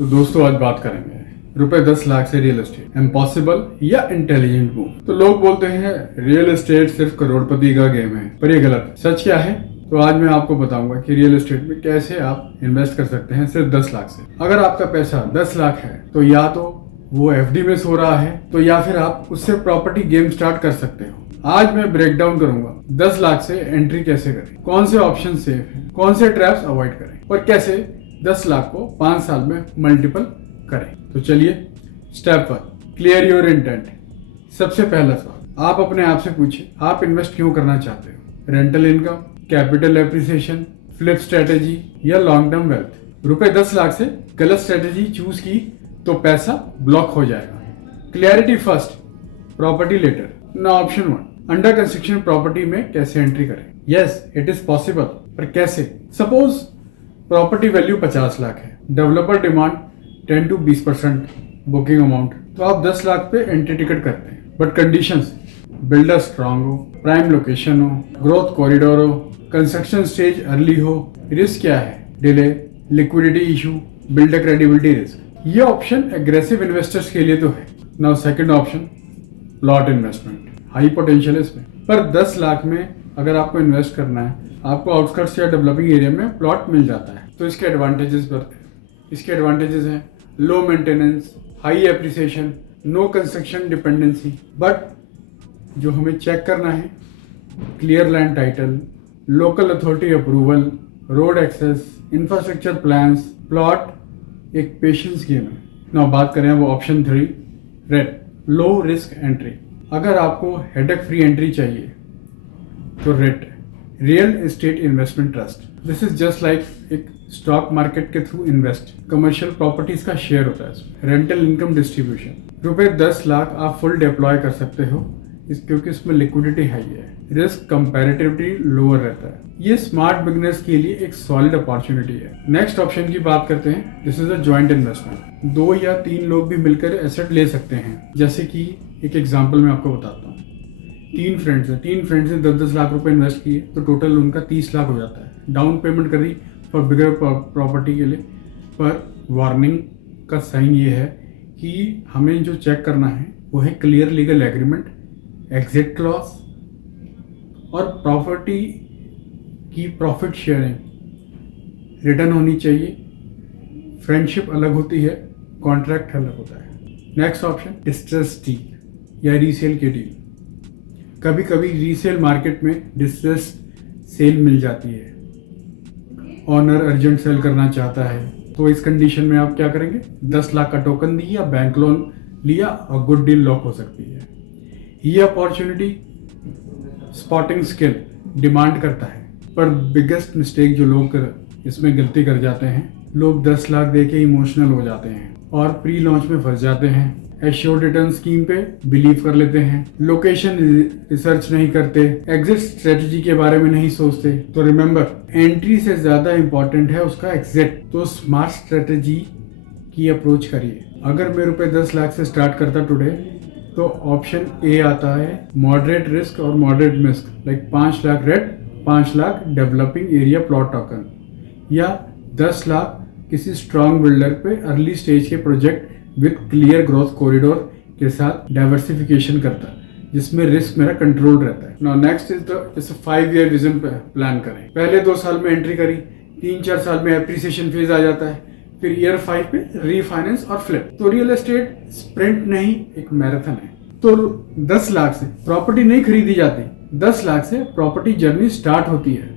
तो दोस्तों आज बात करेंगे रुपए 10 लाख से रियल एस्टेट इम्पॉसिबल या इंटेलिजेंट मूव। तो लोग बोलते हैं रियल एस्टेट सिर्फ करोड़पति का गेम है, पर ये गलत है। सच क्या है? तो आज मैं आपको बताऊंगा कि रियल एस्टेट में कैसे आप इन्वेस्ट कर सकते हैं सिर्फ 10 लाख से। अगर आपका पैसा 10 लाख है तो या तो वो एफडी में सो रहा है, तो या फिर आप उससे प्रॉपर्टी गेम स्टार्ट कर सकते हो। आज मैं ब्रेक डाउन करूंगा 10 लाख से एंट्री कैसे करें, कौन से ऑप्शन सेफ हैं, कौन से ट्रैप्स अवॉइड करें और कैसे 10 लाख को 5 साल में मल्टीपल करें। तो चलिए स्टेप 1, क्लियर योर इंटेंट। सबसे पहला सवाल आप अपने आप से पूछिए, आप इन्वेस्ट क्यों करना चाहते हो? Rental income, capital appreciation, flip strategy या लॉन्ग टर्म वेल्थ? रुपए 10 लाख से गलत स्ट्रेटेजी चूज की तो पैसा ब्लॉक हो जाएगा। Clarity first, property letter. ना ऑप्शन 1, अंडर कंस्ट्रक्शन प्रॉपर्टी में कैसे एंट्री करें? यस इट इज पॉसिबल, पर कैसे? सपोज प्रॉपर्टी वैल्यू 50 लाख है, developer demand 10 to 20% booking amount, तो आप 10 लाख पे एंट्री टिकट करते हैं। बट कंडीशंस, बिल्डर स्ट्रांग हो, प्राइम लोकेशन हो, ग्रोथ कॉरिडोर हो, कंस्ट्रक्शन स्टेज अर्ली हो। रिस्क क्या है? Delay, liquidity issue, builder credibility risk. ये ऑप्शन एग्रेसिव इन्वेस्टर्स के लिए तो है। Now second option, plot investment. High potential है इसमें, पर 10 लाख में अगर आपको इन्वेस्ट करना है, आपको आउटस्कर्ट्स या डेवलपिंग एरिया में प्लॉट मिल जाता है, तो इसके एडवांटेजेस हैं low maintenance, high appreciation, no construction dependency. But जो हमें चेक करना है, clear land title, local authority approval, road access, infrastructure plans. Plot एक पेशेंस गेम है। ना बात करें वो option 3, REIT, low risk entry. अगर आपको हेडेक फ्री एंट्री चाहिए तो REIT, real estate investment trust. This is just like एक स्टॉक मार्केट के थ्रू इन्वेस्ट, कमर्शियल प्रॉपर्टीज का शेयर होता है इसमें। रेंटल इनकम डिस्ट्रीब्यूशन, रुपए 10 लाख आप फुल डिप्लॉय कर सकते हो क्योंकि इसमें लिक्विडिटी हाई है, रिस्क कंपैरेटिवली लोअर रहता है। ये स्मार्ट बिगनर्स के लिए एक सॉलिड अपॉर्चुनिटी है। नेक्स्ट ऑप्शन की बात करते हैं, this is a joint investment. 2 या 3 लोग भी मिलकर एसेट ले सकते हैं। जैसे कि एक एग्जांपल मैं आपको बताता हूँ। 3 फ्रेंड्स ने 10-10 लाख रुपए इन्वेस्ट किए तो टोटल उनका 30 लाख हो जाता है। डाउन पेमेंट करी फॉर बिगर प्रॉपर्टी के लिए। पर वार्निंग का साइन ये है कि हमें जो चेक करना है वो है clear legal agreement, exit clause और प्रॉपर्टी की प्रॉफिट शेयरिंग रिटर्न होनी चाहिए। फ्रेंडशिप अलग होती है, कॉन्ट्रैक्ट अलग होता है। नेक्स्ट ऑप्शन, डिस्ट्रेस डील या रीसेल की डील। कभी कभी रीसेल मार्केट में डिस्ट्रेस सेल मिल जाती है, ऑनर अर्जेंट सेल करना चाहता है, तो इस कंडीशन में आप क्या करेंगे? 10 लाख का टोकन दिया, बैंक लोन लिया और गुड डील लॉक हो सकती है। ये अपॉर्चुनिटी स्पॉटिंग स्किल डिमांड करता है, पर बिगेस्ट मिस्टेक जो लोग इसमें गलती कर जाते हैं, लोग 10 लाख दे के इमोशनल हो जाते हैं और प्री लॉन्च में फंस जाते हैं। एश्योर्ड रिटर्न स्कीम पे बिलीव कर लेते हैं, लोकेशन रिसर्च नहीं करते, एग्जिट स्ट्रेटजी के बारे में नहीं सोचते। तो रिमेंबर, एंट्री से ज्यादा इंपॉर्टेंट है उसका एग्जिट। तो स्मार्ट स्ट्रेटजी की अप्रोच करिए। अगर मैं रुपए 10 लाख से स्टार्ट करता टुडे तो ऑप्शन ए आता है मॉडरेट रिस्क और मॉडरेट मिस्क, लाइक 5 लाख रेड, 5 lakh developing area plot token, या 10 लाख किसी स्ट्रॉन्ग बिल्डर पे अर्ली स्टेज के project with clear growth corridor के साथ डाइवर्सिफिकेशन करता, जिसमें रिस्क मेरा कंट्रोल रहता है। Now next is 5 year vision plan करें। पहले 2 साल में एंट्री करी, 3-4 साल में एप्रिसिएशन फेज आ जाता है, फिर ईयर 5 पे रीफाइनेंस और फ्लिप। तो रियल एस्टेट स्प्रिंट नहीं, एक मैराथन है। तो 10 लाख से प्रॉपर्टी नहीं खरीदी जाती, 10 लाख से प्रॉपर्टी जर्नी स्टार्ट होती है।